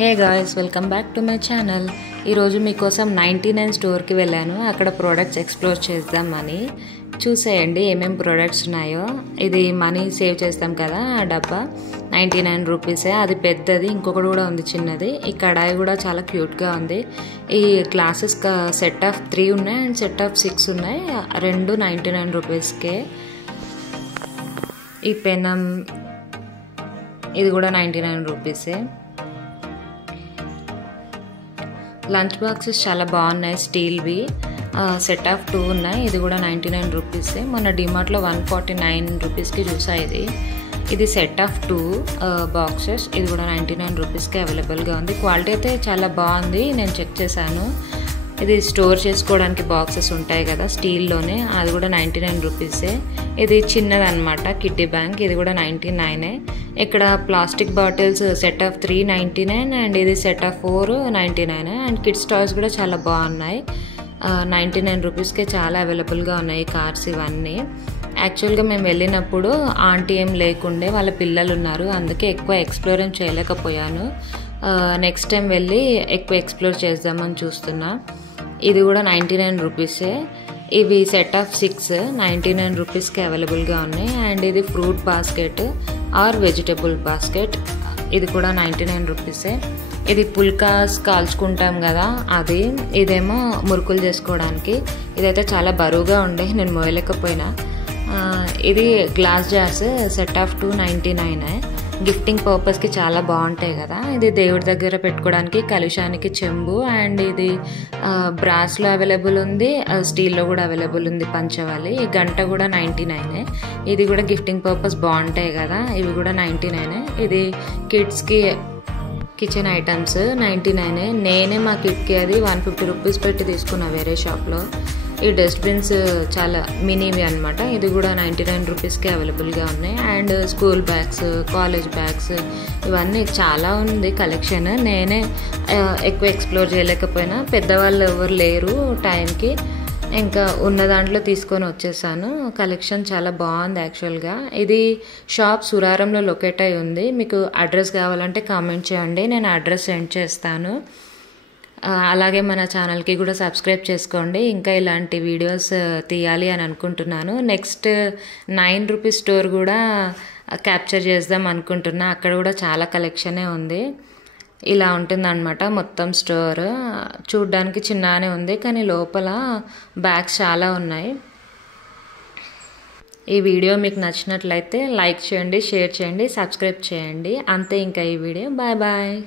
Hey guys, welcome back to my channel. ఈరోజు మీకోసం 99 స్టోర్కి వెళ్ళాను. అక్కడ ప్రోడక్ట్స్ ఎక్స్ప్లోర్ చేద్దామని. చూసేయండి ఏమేమి ప్రోడక్ట్స్ ఉన్నాయో. ఇది మనీ సేవ్ చేస్తాం కదా, ఆ డబ్బా 99 రూపీసే. అది పెద్దది, ఇంకొకటి కూడా ఉంది చిన్నది. ఈ కడాయి కూడా చాలా క్యూట్గా ఉంది. ఈ గ్లాసెస్ సెట్ ఆఫ్ 3 ఉన్నాయి అండ్ సెట్ ఆఫ్ 6 ఉన్నాయి. రెండు 99 రూపీస్కే. ఈ పెనం ఇది కూడా 99 రూపీసే. లంచ్ బాక్సెస్ చాలా బాగున్నాయి, స్టీల్వి. సెట్ ఆఫ్ 2 ఉన్నాయి. ఇది కూడా 99 రూపీసే. మొన్న డిమార్ట్లో 149 రూపీస్కి చూసా. ఇది సెట్ ఆఫ్ 2 బాక్సెస్. ఇది కూడా 99 రూపీస్కి అవైలబుల్గా ఉంది. క్వాలిటీ అయితే చాలా బాగుంది, నేను చెక్ చేశాను. ఇది స్టోర్ చేసుకోవడానికి బాక్సెస్ ఉంటాయి కదా స్టీల్లోనే, అది కూడా 99 రూపీసే. ఇది చిన్నదన్నమాట, కిడ్డీ బ్యాంక్. ఇది కూడా 99. ఇక్కడ plastic bottles set of 3 99 and ఇది set of 4 99. And kids toys కూడా చాలా బాగున్నాయి. 99 రూపీస్కే చాలా అవైలబుల్గా ఉన్నాయి కార్స్ ఇవన్నీ. యాక్చువల్గా మేము వెళ్ళినప్పుడు ఆంటీ ఏం లేకుండే, వాళ్ళ పిల్లలు ఉన్నారు, అందుకే ఎక్కువ ఎక్స్ప్లోర్ ఏం చేయలేకపోయాను. నెక్స్ట్ టైం వెళ్ళి ఎక్కువ ఎక్స్ప్లోర్ చేద్దామని చూస్తున్నా. ఇది కూడా 99 రూపీసే. ఇవి సెట్ ఆఫ్ 6 99 రూపీస్కి అవైలబుల్గా ఉన్నాయి. అండ్ ఇది fruit basket are vegetable basket. ఇది కూడా 99 రూపీసే. ఇది పుల్కాస్ కాల్చుకుంటాం కదా అది. ఇదేమో మురుకులు చేసుకోవడానికి. ఇదైతే చాలా బరువుగా ఉండే, నేను మోయలేకపోయినా. ఇది glass jars set of 299. Gifting పర్పస్కి చాలా బాగుంటాయి కదా. ఇది దేవుడి దగ్గర పెట్టుకోవడానికి, కలుషానికి చెంబు. అండ్ ఇది బ్రాస్లో అవైలబుల్ ఉంది, స్టీల్లో కూడా అవైలబుల్ ఉంది, పంచవాలి. ఈ గంట కూడా 99. ఇది కూడా గిఫ్టింగ్ పర్పస్ బాగుంటాయి కదా, ఇవి కూడా 99. ఇది కిడ్స్కి కిచెన్ ఐటమ్స్ 99. నేనే మా కిడ్కి అది 150 రూపీస్ పెట్టి తీసుకున్నా వేరే షాప్లో. ఈ డస్ట్బిన్స్ చాలా మినీవి అనమాట. ఇది కూడా 99 రూపీస్కే అవైలబుల్గా ఉన్నాయి. And school bags, college bags, ఇవన్నీ చాలా ఉంది కలెక్షన్. నేనే ఎక్కువ ఎక్స్ప్లోర్ చేయలేకపోయినా, పెద్దవాళ్ళు ఎవరు లేరు టైంకి, ఇంకా ఉన్న దాంట్లో తీసుకొని వచ్చేసాను. కలెక్షన్ చాలా బాగుంది యాక్చువల్గా. ఇది షాప్ సురారంలో లొకేట్ అయి ఉంది. మీకు అడ్రస్ కావాలంటే కామెంట్ చేయండి, నేను అడ్రస్ సెండ్ చేస్తాను. అలాగే మన ఛానల్కి కూడా సబ్స్క్రైబ్ చేసుకోండి. ఇంకా ఇలాంటి వీడియోస్ తీయాలి అని అనుకుంటున్నాను. నెక్స్ట్ 9 రూపీస్ స్టోర్ కూడా క్యాప్చర్ చేద్దాం అనుకుంటున్నా. అక్కడ కూడా చాలా కలెక్షనే ఉంది. ఇలా ఉంటుందన్నమాట మొత్తం స్టోర్. చూడ్డానికి చిన్నగానే ఉంది, కానీ లోపల బ్యాగ్స్ చాలా ఉన్నాయి. ఈ వీడియో మీకు నచ్చినట్లయితే లైక్ చేయండి, షేర్ చేయండి, సబ్స్క్రైబ్ చేయండి. అంతే ఇంకా ఈ వీడియో. Bye bye.